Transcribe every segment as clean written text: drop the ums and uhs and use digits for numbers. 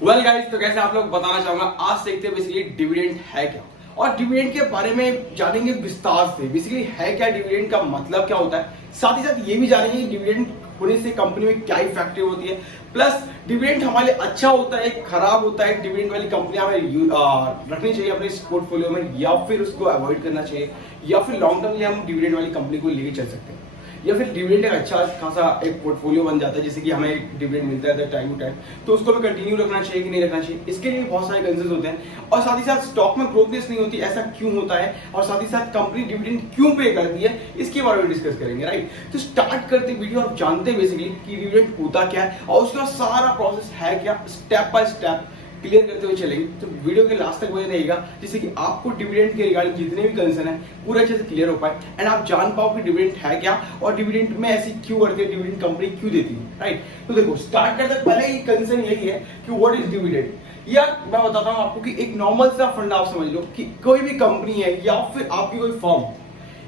Well guys, तो कैसे आप लोग बताना चाहूंगा। आज देखते हैं बेसिकली डिविडेंड है क्या और डिविडेंड के बारे में जानेंगे विस्तार से। बेसिकली है क्या डिविडेंड, का मतलब क्या होता है, साथ ही साथ ये भी जानेंगे डिविडेंड होने से कंपनी में क्या इफेक्टिव होती है। प्लस डिविडेंड हमारे लिए अच्छा होता है, खराब होता है, डिविडेंड वाली कंपनियां हमें रखनी चाहिए अपने पोर्टफोलियो में या फिर उसको अवॉइड करना चाहिए, या फिर लॉन्ग टर्म लिए हम डिविडेंड वाली कंपनी को लेके चल सकते हैं, या फिर डिविडेंड एक अच्छा खासा एक पोर्टफोलियो बन जाता है, जैसे कि हमें डिविडेंड मिलता है टाइम टू टाइम, तो उसको हमें कंटिन्यू रखना चाहिए कि नहीं रखना चाहिए। इसके लिए बहुत सारे कंसर्न्स होते हैं और साथ ही साथ स्टॉक में ग्रोथनेस नहीं होती, ऐसा क्यों होता है, और साथ ही साथ कंपनी डिविडेंड क्यों पे करती है, इसके बारे में डिस्कस करेंगे। राइट, तो स्टार्ट करते वीडियो और जानते हैं बेसिकली कि डिविडेंड होता क्या है और उसका सारा प्रोसेस है क्या, स्टेप बाय स्टेप क्लियर करते हुए चलेंगे। तो वीडियो के लास्ट तक बने रहेगा, जिससे कि आपको डिविडेंड के रिगार्डिंग जितने भी कंसर्न है पूरे अच्छे से क्लियर हो पाए एंड आप जान पाओ कि डिविडेंड है क्या और डिविडेंड में ऐसी क्यों करती है, डिविडेंड कंपनी क्यों देती है। राइट, तो देखो स्टार्ट करते पहले ही कंसर्न यही है कि व्हाट इज डिविडेंड। यार मैं बताता हूँ आपको कि एक नॉर्मल सा फंडा आप समझ लो कि कोई भी कंपनी है या फिर आपकी कोई फर्म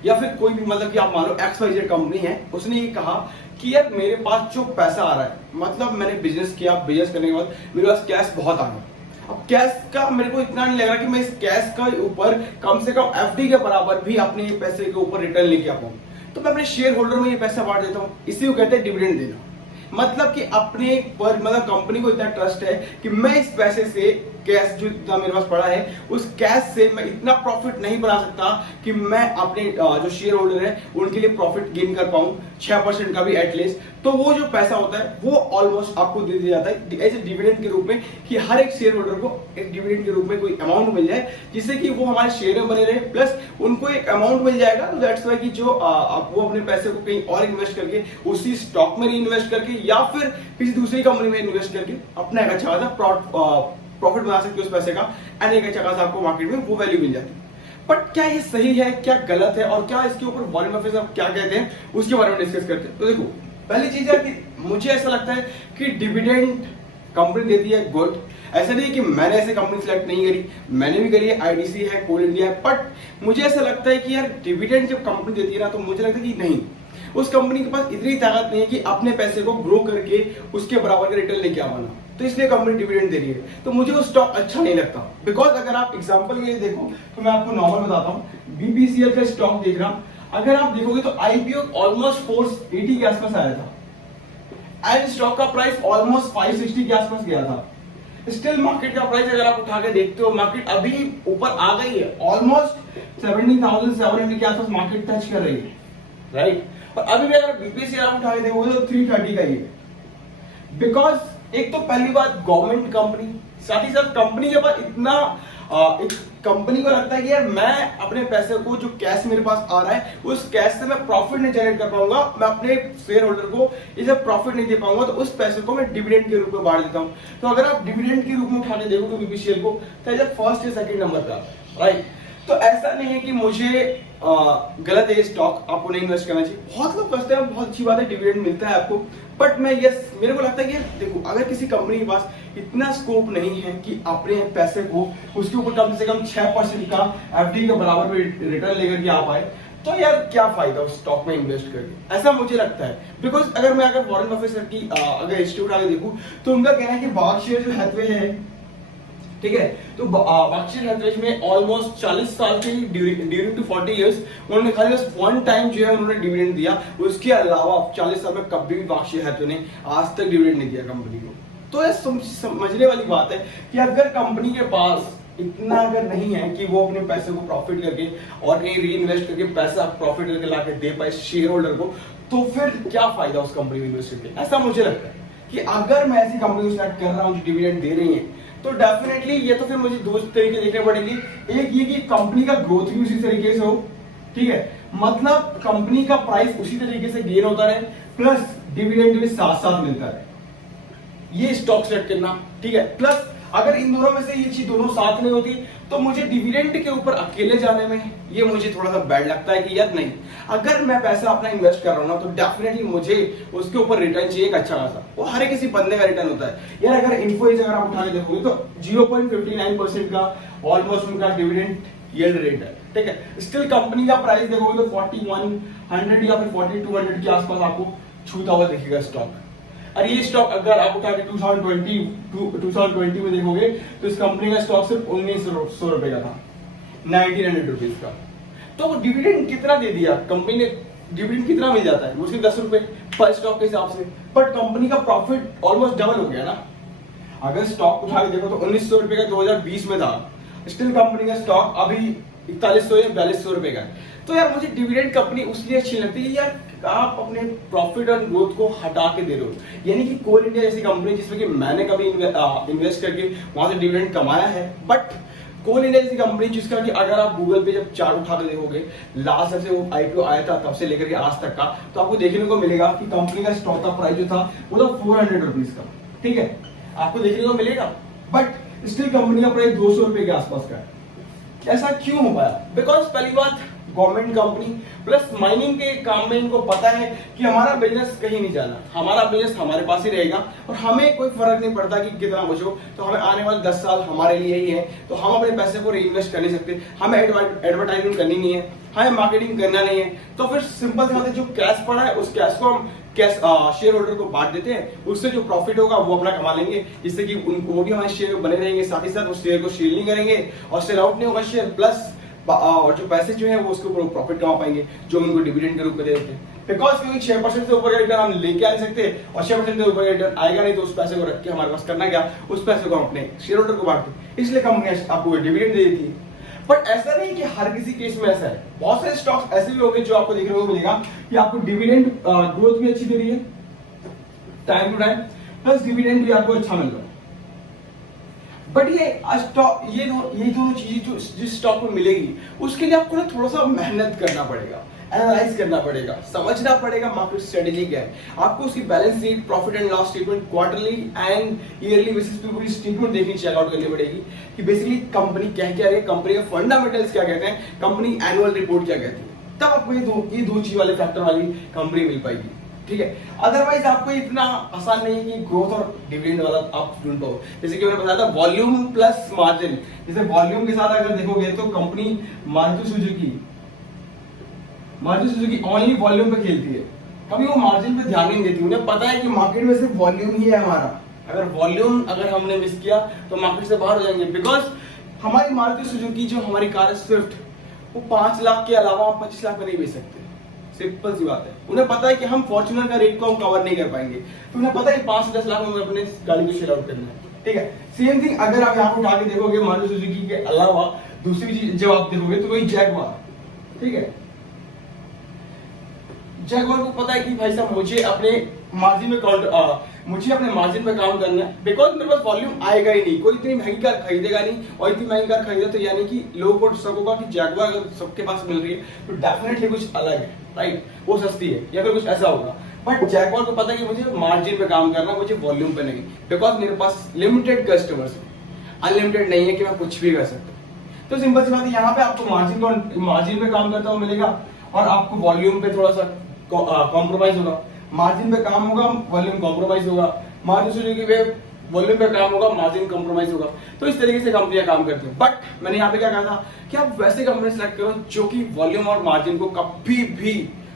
या फिर कोई भी, मतलब कि आप मान लो XYZ कंपनी है, उसने ये कहा कि यार मेरे पास जो पैसा आ रहा है, मतलब मैंने बिजनेस किया, बिजनेस करने के बाद मेरे पास कैश बहुत आ गया। अब कैश का मेरे को इतना नहीं लग रहा कि मैं इस कैश का ऊपर कम से कम FD के बराबर भी अपने पैसे के ऊपर रिटर्न लेके आ पाऊं, तो मैं अपने शेयर होल्डर में ये पैसा बांट देता हूं। इसी को कहते हैं डिविडेंड देना। मतलब कि अपने पर, मतलब कंपनी को इतना ट्रस्ट है कि मैं इस पैसे से, कैश जो इतना मेरे पास पड़ा है, उस कैश से मैं इतना प्रॉफिट नहीं बना सकता कि मैं अपने जो शेयर होल्डर है उनके लिए प्रॉफिट गेन कर पाऊं 6% का भी एटलीस्ट। तो वो जो पैसा होता है वो ऑलमोस्ट आपको दे दिया जाता है एज ए डिविडेंड के रूप में, कि हर एक शेयर होल्डर को एक डिविडेंड के रूप में कोई अमाउंट मिल जाए, जिससे कि वो हमारे शेयर में बने रहे, प्लस उनको एक अमाउंट मिल जाएगा। तो दैट्स वाई कि जो वो अपने पैसे को कहीं और इन्वेस्ट करके, उसी स्टॉक में इन्वेस्ट करके या फिर किसी दूसरी कंपनी में इन्वेस्ट करके अपना एक अच्छा खासा प्रॉफिट बना सकते हो उस पैसे का, एंड एक अच्छा खासा आपको मार्केट में वो वैल्यू मिल जाती है। बट क्या ये सही है, क्या गलत है, और क्या इसके ऊपर वॉरेन बफेट साहब क्या कहते हैं, उसके बारे में डिस्कस करते हैं। तो देखो पहली चीज है कि मुझे ऐसा लगता है कि डिविडेंड कंपनी देती है गुड। ऐसा नहीं कि मैंने ऐसे कंपनी सिलेक्ट नहीं करी, मैंने भी करी है, IDC है, कोल इंडिया है, बट मुझे ऐसा लगता है कि यार डिविडेंड जब कंपनी देती है ना, तो मुझे लगता है कि नहीं, उस कंपनी के पास इतनी ताकत नहीं है कि अपने पैसे को ग्रो करके उसके बराबर का रिटर्न लेके आवाना, तो इसलिए कंपनी डिविडेंड दे रही है। तो मुझे वो स्टॉक अच्छा नहीं लगता, बिकॉज अगर आप एग्जांपल के लिए देखो तो मैं आपको नॉर्मल बताता हूं, BPCL का स्टॉक देख रहा हूं, अगर आप देखोगे तो IPO ऑलमोस्ट 480 के आसपास आया था एंड स्टॉक का प्राइस ऑलमोस्ट 560 के आसपास गया था। स्टिल मार्केट का प्राइस अगर आप उठा के देखते हो, मार्केट अभी ऊपर आ गई है, ऑलमोस्ट 17,700 के आसपास मार्केट टच कर रही है। राइट, और अभी भी अगर BPCL आप उठा के देखोगे तो 330 का ही है। बिकॉज एक तो पहली बात गवर्नमेंट कंपनी, साथ ही साथ कंपनी के पास इतना एक कंपनी को लगता है कि यार मैं अपने पैसे को, जो कैश मेरे पास आ रहा है, उस कैश से मैं प्रॉफिट नहीं जनरेट कर पाऊंगा, मैं अपने शेयर होल्डर को इसे प्रॉफिट नहीं दे पाऊंगा, तो उस पैसे को मैं डिविडेंड के रूप में बांट देता हूं। तो अगर आप डिविडेंड के रूप में उठाने देखोगे BPCL को, तो फर्स्ट या सेकंड नंबर का। राइट, तो ऐसा नहीं है कि मुझे गलत है स्टॉक, आपको नहीं इन्वेस्ट करना चाहिए। बहुत लोग कहते हैं बहुत अच्छी बात है, डिविडेंड मिलता है आपको, बट मैं मेरे को लगता है कि देखो अगर किसी कंपनी के पास इतना स्कोप नहीं है कि अपने पैसे को उसके ऊपर कम से कम 6% का FD के बराबर में रिटर्न लेकर के आ पाए, तो यार क्या फायदा उस स्टॉक में इन्वेस्ट करके, ऐसा मुझे लगता है। बिकॉज अगर मैं वॉरेन बफेट की अगर इंस्टीट्यूट आगे देखूं, तो उनका कहना है कि बर्कशायर जो हैथवे है, ठीक है, तो बर्कशायर हैथवे में ऑलमोस्ट 40 साल के ड्यूरिंग टू 40 इयर्स उन्होंने खाली बस वन टाइम जो है उन्होंने डिविडेंड दिया। उसके अलावा 40 साल में कभी भी बर्कशायर हैथवे ने आज तक डिविडेंड नहीं दिया कंपनी को। तो ये समझने वाली बात है कि अगर कंपनी के पास इतना अगर नहीं है कि वो अपने पैसे को प्रॉफिट करके और कहीं री इन्वेस्ट करके पैसा प्रॉफिट करके लाके दे पाए शेयर होल्डर को, तो फिर क्या फायदा उस कंपनी में इन्वेस्ट करके। ऐसा मुझे लगता है कि अगर मैं ऐसी कंपनी को स्टार्ट कर रहा हूँ जो डिविडेंड दे रही है, तो डेफिनेटली ये तो फिर मुझे दो तरीके देखने पड़ेंगे। एक ये कि कंपनी का ग्रोथ भी उसी तरीके से हो, ठीक है, मतलब कंपनी का प्राइस उसी तरीके से गेन होता रहे, प्लस डिविडेंड भी साथ साथ मिलता रहे, ये स्टॉक सेलेक्ट करना, ठीक है। प्लस अगर इन दोनों में से ये चीज दोनों साथ नहीं होती, तो मुझे डिविडेंड के ऊपर अकेले जाने में ये मुझे थोड़ा सा बैड लगता है कि यार नहीं, अगर मैं पैसा अपना इन्वेस्ट कर रहा हूं ना, तो डेफिनेटली मुझे उसके ऊपर रिटर्न चाहिए एक अच्छा खासा। वो हर किसी बंदे का रिटर्न होता है यार। अगर इन्फोसिस अगर आप उठा के देखोगे तो 0.59% का ऑलमोस्ट उनका डिविडेंड यील्ड रेट है, ठीक है। स्टिल कंपनी का प्राइस देखोगे तो 4100 या फिर 4200 के आसपास आपको छूता हुआ दिखेगा स्टॉक। और ये स्टॉक अगर आप उठा के 2020 में देखोगे तो इस कंपनी का स्टॉक सिर्फ 1900 रुपए का था, 1900 रुपीज का। तो डिविडेंड कितना दे दिया कंपनी ने, डिविडेंड कितना मिल जाता है मुझे 10 रुपए पर स्टॉक के हिसाब से, बट कंपनी का प्रॉफिट ऑलमोस्ट डबल हो गया ना। अगर स्टॉक उठा के देखो तो 1900 रुपए का 2020 में था, स्टिल कंपनी का स्टॉक अभी 4100 या 4200 रुपए का है। तो यार मुझे डिविडेंड कंपनी उसलिए अच्छी लगती है यार, आप अपने प्रॉफिट और ग्रोथ को हटा के दे रहे हो, यानी कि कोल इंडिया जैसी कंपनी जिसमें कि मैंने कभी इन्वेस्ट करके वहां से डिविडेंड कमाया है, बट कोल इंडिया जैसी कंपनी जिसका कि अगर आप गूगल पे जब चार्ट उठा के देखोगे लास्ट से वो आईपीओ आया था तब से लेकर के आज तक का, तो आपको देखने को मिलेगा कि कंपनी का स्टॉक का प्राइस जो था वो था 400 रुपीज का, ठीक है, आपको देखने को मिलेगा, बट स्टिल कंपनी का प्राइस 200 रुपए के आसपास का है। ऐसा क्यों हो पाया? बिकॉज पहली बात गवर्नमेंट कंपनी प्लस माइनिंग के काम में इनको पता है कि हमारा बिजनेस कहीं नहीं जाना, हमारा बिजनेस हमारे पास ही रहेगा और हमें कोई फर्क नहीं पड़ता कि कितना कुछ हो, तो हमें आने वाले 10 साल हमारे लिए ही है, तो हम अपने पैसे को रीइन्वेस्ट कर नहीं सकते, हमें एडवर्टाइजमेंट करनी नहीं है, हमें मार्केटिंग करना नहीं है, तो फिर सिंपल सी बात है जो कैश पड़ा है उस कैश को हम कैश शेयर होल्डर को बांट देते हैं, उससे जो प्रॉफिट होगा वो अपना कमा लेंगे, जिससे कि उनको वो भी हमारे शेयर बने रहेंगे, साथ ही साथ उस शेयर को सेल नहीं करेंगे और सेल आउट नहीं होगा शेयर, प्लस और जो पैसे जो है वो उसके ऊपर प्रॉफिट कमा पाएंगे जो उनको डिविडेंड के रूप में दे देते हैं। बिकॉज क्योंकि 6% से ऊपर का रिटर्न हम लेके आ नहीं सकते और 6% से ऊपर का रिटर्न आएगा नहीं, तो उस पैसे को रख के हमारे पास करना क्या, उस पैसे को हम अपने शेयर होल्डर को बांटते, इसलिए कंपनी आपको डिविडेंड दे देती है। बट ऐसा नहीं कि हर किसी केस में ऐसा है, बहुत सारे स्टॉक्स ऐसे भी होंगे जो आपको देखने को मिलेगा कि आपको डिविडेंड ग्रोथ भी अच्छी दे रही है time to time, plus dividend भी आपको अच्छा मिल रहा है। बट ये दोनों चीजें जो जिस स्टॉक को मिलेगी उसके लिए आपको ना थोड़ा सा मेहनत करना पड़ेगा, एनालाइज करना पड़ेगा, समझना पड़ेगा मार्केट स्ट्रेटेजी क्या है, आपको उसकी balance sheet, profit and loss statement, quarterly and yearly basis पे पूरी स्टेटमेंट देखनी, चेकआउट करनी पड़ेगी कि बेसिकली कंपनी क्या कह रही है, कंपनी के फंडामेंटल्स क्या कहते हैं, कंपनी एनुअल रिपोर्ट क्या कहती है, तब आपको ये दो चीज वाले फैक्टर वाली कंपनी मिल पाएगी, ठीक है। अदरवाइज आपको इतना आसान नहीं है कि ग्रोथ और डिविडेंड वाला आप ढूंढ पाओ। जैसे कि मैंने बताया था वॉल्यूम प्लस मार्जिन, जैसे वॉल्यूम के साथ अगर देखोगे तो company Maruti Suzuki only volume पे खेलती है, कभी वो मार्जिन पे ध्यान नहीं देती, उन्हें पता है कि मार्केट में सिर्फ वॉल्यूम ही है हमारा, अगर हमने मिस किया तो मार्केट से बाहर हो जाएंगे। बिकॉज हमारी मारुति सुजुकी जो हमारी कार है स्विफ्ट, वो 5 लाख के अलावा हम 25 लाख में नहीं बेच सकते, सिंपल सी बात है। उन्हें पता है कि हम फॉर्च्यूनर का रेट को हम कवर नहीं कर पाएंगे, तो उन्हें पता है कि 5 से 10 लाख में अपने गाड़ी को सेल आउट करना है, ठीक है। सेम थिंग अगर आप यहाँ पर उठा के देखोगे मारुति सुजुकी के अलावा दूसरी चीज जब आप देखोगे तो वही जैगवार, ठीक है। जैगवार को पता है कि भाई साहब मुझे अपने मार्जिन पे काम करना है, बिकॉज मेरे पास वॉल्यूम आएगा ही नहीं, कोई इतनी महंगी कार खरीदेगा नहीं, और इतनी महंगी कार खरीदा तो यानी कि लोगों को शक होगा कि जैगवार अगर सबके पास मिल रही है तो डेफिनेटली कुछ अलग है, राइट, वो सस्ती है या फिर कुछ ऐसा होगा। बट जैगवार को पता है कि मुझे मार्जिन पे काम करना, मुझे वॉल्यूम पे नहीं, बिकॉज मेरे पास लिमिटेड कस्टमर्स है, अनलिमिटेड नहीं है कि मैं कुछ भी कर सकता। तो सिंपल सी बात है, यहाँ पे आपको मार्जिन पे काम करता हुआ मिलेगा और आपको वॉल्यूम पे थोड़ा सा कॉम्प्रोमाइज होगा, मार्जिन पे काम होगा, वॉल्यूम कॉम्प्रोमाइज होगा, मार्जिन सुजुकी पे वॉल्यूम पे काम होगा, मार्जिन कॉम्प्रोमाइज होगा। तो इस तरीके से कंपनियां काम करती हैं। बट मैंने यहाँ पे क्या कहा था कि आप वैसे कंपनी सेलेक्ट करो जो कि वॉल्यूम और मार्जिन को कभी भी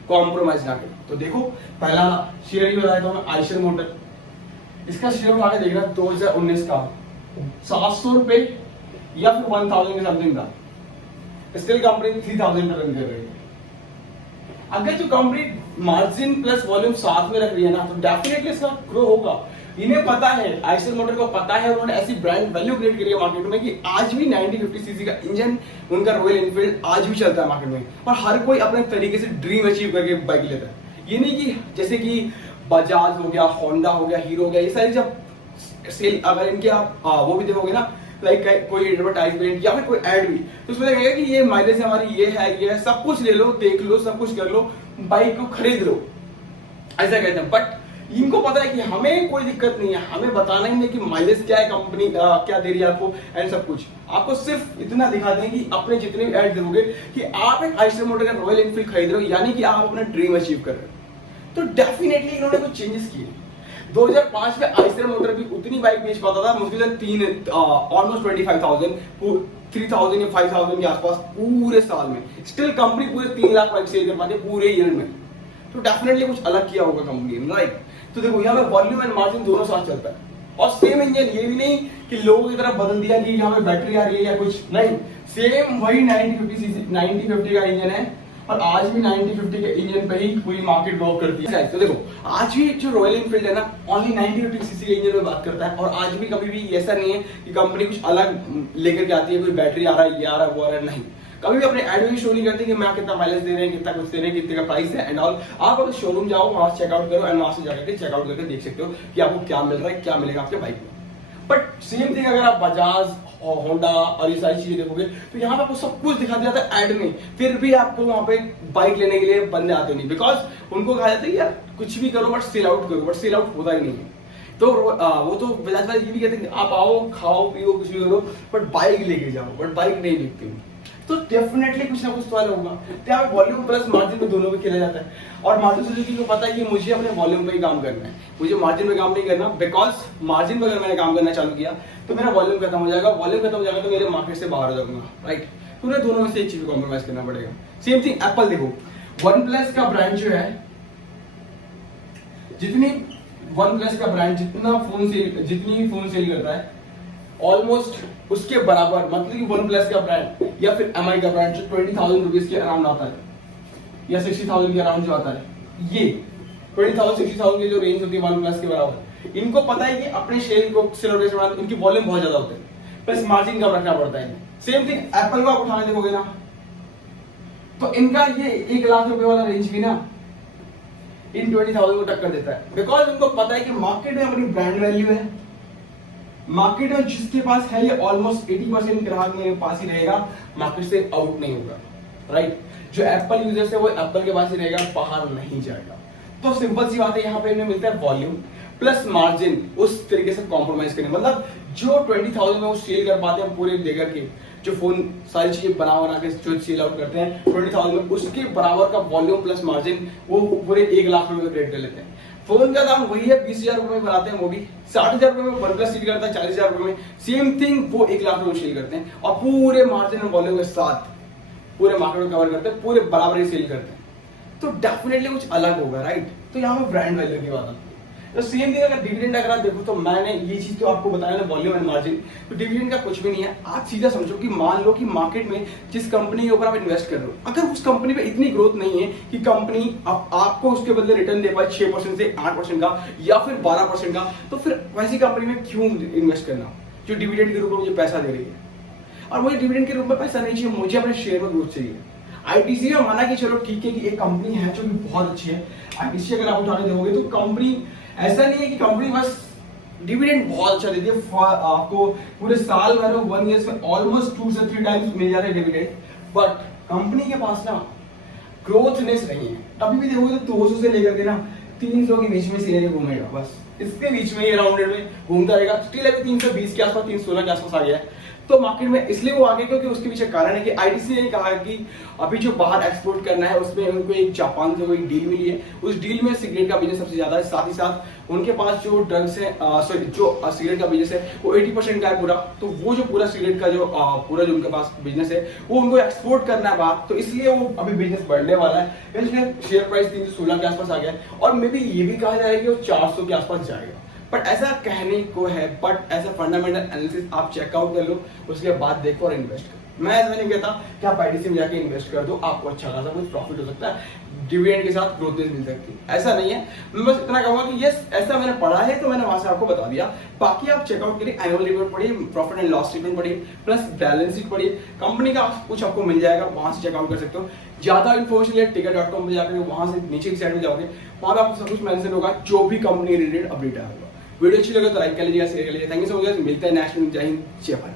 कॉम्प्रोमाइज ना करे। तो देखो पहला शेयर ही बताया था मैं, आइशर मोटर, इसका शेयर उठा के देखना 2019 का 700 रुपए या फिर 1000 के समथिंग था, स्टिल कंपनी 3000 पे रन कर रही है। अगर जो कंपनी मार्जिन प्लस वॉल्यूम साथ में रख रही है ना, तो डेफिनेटली इसका ग्रो होगा। इन्हें पता है, आइशर मोटर को पता है, उन्होंने ऐसी ब्रांड वैल्यू क्रिएट करी है मार्केट में कि आज भी 9050 सीसी का इंजन उनका रॉयल एनफील्ड आज भी चलता है मार्केट में, और हर कोई अपने तरीके से ड्रीम अचीव करके बाइक लेता है। ये नहीं कि जैसे कि बजाज हो गया, होंडा हो गया, हीरो हो गया, ये सारी जब सेल अगर इनके आप वो भी देखोगे ना, लाइक कोई एडवर्टाइजमेंट या फिर कोई एड भी, तो उसमें लगेगा कि ये माइलेज हमारी ये है, सब कुछ ले लो, देख लो, सब कुछ कर लो, बाइक को खरीद लो, ऐसा कहते हैं। बट इनको पता है कि हमें कोई दिक्कत नहीं है, हमें बताना ही नहीं कि माइलेज क्या है, कंपनी क्या दे रही है आपको एंड सब कुछ। आपको सिर्फ इतना दिखा दें कि अपने जितने भी ऐड देखोगे कि आप एक आइशर मोटर का रॉयल एनफील्ड खरीद रहे हो, यानी कि आप अपना ड्रीम अचीव कर रहे हो। तो डेफिनेटली इन्होंने कुछ चेंजेस किए। 2005 में आइशर मोटर भी उतनी बाइक बेच पाता था, मुश्किल से ऑलमोस्ट 25,000 3,000 या 5,000 के आसपास पूरे साल में। स्टिल कंपनी पूरे 3 लाख बाइक सेल कर पाती है पूरे ईयर में। तो डेफिनेटली कुछ अलग किया होगा कंपनी ने, राइट। तो देखो यहाँ पे वॉल्यूम एंड मार्जिन दोनों साथ चलता है। और सेम इंजन, ये भी नहीं कि लोगों की तरफ बदल दिया कि यहाँ पे बैटरी आ रही है या कुछ नहीं, सेम वही 9050 का इंजन है और आज भी 9050 के इंजन पे ही पूरी मार्केट वर्क करती है। तो देखो आज भी जो रॉयल एनफील्ड है ना, ओनली 9050 सीसी के इंजन में बात करता है और आज भी कभी भी ऐसा नहीं है कि कंपनी कुछ अलग लेकर के आती है, कोई बैटरी आ रहा है, ये आ रहा है, वो आ रहा है, नहीं। कभी भी अपने एड में शो नहीं करते कि मैं कितना माइलेज दे रहे हैं, कितना कुछ दे रहे हैं, कितने का प्राइस है एंड ऑल। आप अगर शोरूम जाओ, वहां से चेकआउट करो एंड वहां से जाकर के चेकआउट करके देख सकते हो कि आपको क्या मिल रहा है, क्या मिलेगा आपके बाइक में। बट सेम थिंग अगर आप बजाज और होंडा और ये सारी चीजें देखोगे तो यहाँ पे आपको सब कुछ दिखा दिया जाता है एड में, फिर भी आपको वहां पे बाइक लेने के लिए बंदे आते नहीं, बिकॉज उनको कहा जाता है यार कुछ भी करो बट सेल आउट करो, बट सेल आउट होता ही नहीं है। तो वो तो बजाज वाले ये भी कहते हैं आप आओ, खाओ पियो, कुछ भी करो, बट बाइक लेके जाओ, बट बाइक नहीं बिकती। तो डेफिनेटली कुछ ना कुछ तो अलग होगा। तो यहाँ पे वॉल्यूम प्लस मार्जिन में दोनों में खेला जाता है और मार्जिन सुजुकी को पता है कि मुझे अपने वॉल्यूम पे ही काम करना है, मुझे मार्जिन पे काम नहीं करना, बिकॉज मार्जिन पे अगर मैंने काम करना चालू किया तो मेरा वॉल्यूम खत्म हो जाएगा, वॉल्यूम खत्म हो जाएगा तो मेरे मार्केट से बाहर हो जाऊंगा, राइट। तो उन्हें दोनों में से एक चीज कॉम्प्रोमाइज करना पड़ेगा। सेम थिंग एप्पल देखो, वन प्लस का ब्रांड जो है, जितनी वन प्लस का ब्रांड जितनी फोन सेल करता है ऑलमोस्ट उसके बराबर, मतलब कि वन प्लस का ब्रांड या फिर एमआई का ब्रांड जो 20,000 रुपीज के अराउंड आता है या 60,000 के अराउंड जो आता है, ये 20,000 60,000 की जो रेंज होती है वन प्लस के बराबर, इनको पता है कि अपने शेयर को सेल से इनकी वॉल्यूम बहुत ज्यादा होते हैं, प्लस मार्जिन कम रखना पड़ता है। सेम थिंग एप्पल को आप उठाने देखोगे ना तो इनका ये 1 लाख रुपए वाला रेंज भी ना इन 20,000 को टक्कर देता है, बिकॉज उनको पता है कि मार्केट में अपनी ब्रांड वैल्यू है, मार्केट में जिसके पास है ये ऑलमोस्ट 80% ग्राहक मेरे पास ही रहेगा, मार्केट से आउट नहीं होगा, राइट। जो एप्पल यूजर्स है वो एप्पल के पास ही रहेगा, बाहर नहीं जाएगा। तो सिंपल सी बात है, यहाँ पे इन्हें मिलता है वॉल्यूम प्लस मार्जिन उस तरीके से कॉम्प्रोमाइज करने, मतलब जो 20,000 में वो सेल कर पाते हैं पूरे लेकर के, जो फोन सारी चीजें बना के जो सेल आउट करते हैं 20,000 में, उसके बराबर का वॉल्यूम प्लस मार्जिन वो पूरे 1 लाख रुपए क्रिएट कर लेते हैं। फोन का दाम वही है, 20,000 रुपए में बनाते हैं, वो भी 60,000 रुपए में वन प्लस सेल करता है, 40,000 रुपए में सेम थिंग वो 1 लाख रुपए सेल करते हैं और पूरे मार्जिन और वॉल्यूम के साथ पूरे मार्केट को कवर करते हैं, पूरे बराबर ही सेल करते हैं। तो डेफिनेटली कुछ अलग होगा, राइट। तो यहाँ पे ब्रांड वैल्यू की बात आती है। तो सेम थिंग अगर डिविडेंड अगर आप देखो तो मैंने ये चीज तो आपको बताया ना, वॉल्यूम एंड मार्जिन, तो डिविडेंड का कुछ भी नहीं है। आप सीधा समझो कि मान लो कि मार्केट में जिस कंपनी के ऊपर आप इन्वेस्ट कर रहे हो, अगर उस कंपनी पे इतनी ग्रोथ नहीं है कि कंपनी आपको उसके बदले रिटर्न दे पाए 6% से 8% का या फिर 12% का, तो फिर वैसी कंपनी में क्यों इन्वेस्ट करना जो डिविडेंड के रूप में मुझे पैसा दे रही है। और मुझे डिविडेंड के रूप में पैसा नहीं चाहिए, मुझे अपने शेयर में ग्रोथ चाहिए। आईटीसी में माना कि चलो ठीक है कि एक कंपनी है जो कि बहुत अच्छी है, आईटीसी अगर आप उठाने दोगे तो कंपनी ऐसा नहीं है कि कंपनी बस डिविडेंड बहुत अच्छा देती है, आपको पूरे साल भर 1 ईयर में ऑलमोस्ट 2 से 3 टाइम्स मिल जा रहा है डिविडेंड, बट कंपनी के पास ना ग्रोथनेस नहीं है। अभी भी देखोगे तो 200 से लेकर के ना 300 के बीच में सीधे घूमेगा, बस इसके बीच में ये राउंडेड में घूमता रहेगा। स्टिल अभी 320 के आसपास 316 के आसपास आ गया है। तो मार्केट में इसलिए वो आगे क्योंकि उसके पीछे कारण है कि आईटीसी ने कहा कि अभी जो बाहर एक्सपोर्ट करना है उसमें उनको एक जापान से कोई डील मिली है, उस डील में सिगरेट का बिजनेस सबसे ज्यादा है, साथ ही साथ उनके पास जो ड्रग्स है सॉरी जो सिगरेट का बिजनेस है वो 80% का है पूरा। तो वो जो पूरा सिगरेट का जो पूरा जो उनके पास बिजनेस है वो उनको एक्सपोर्ट करना है बाहर, तो इसलिए वो अभी बिजनेस बढ़ने वाला है, इसलिए शेयर प्राइस 316 के आसपास आ गया है। और मे बी ये भी कहा जाएगा कि वो 400 के आसपास जाएगा, बट ऐसा कहने को है, बट ऐसा फंडामेंटल एनालिसिस आप चेकआउट कर लो, उसके बाद देखो और इन्वेस्ट करो। मैं ऐसा नहीं कहता कि आप आईटीसी में जाके इन्वेस्ट कर दो, आपको अच्छा खासा कुछ प्रॉफिट हो सकता है, डिविडेंड के साथ ग्रोथ मिल सकती है, ऐसा नहीं है। मैं बस इतना कहूंगा कि यस ऐसा मैंने पढ़ा है तो मैंने वहां से आपको बता दिया। बाकी आप चेकआउट करिए, एनुअल रिपोर्ट पढ़िए, प्रॉफिट एंड लॉस स्टेटमेंट पढ़िए, प्लस बैलेंस शीट पढ़िए, कंपनी का कुछ आपको मिल जाएगा, वहां से चेकआउट कर सकते हो। ज्यादा इन्फॉर्मेशन लिए ticket.com पे जाकर वहां से नीचे की साइड में जाओगे, वहां पे आपको सब कुछ मेंशन होगा जो भी कंपनी रिलेटेड अपडेट आएगा। वीडियो अच्छी लगे तो लाइक कर लीजिएगा, शेयर कर लीजिए। थैंक यू सो मच, मिलते हैं नेक्स्ट में। जय हिंद, जय भारत।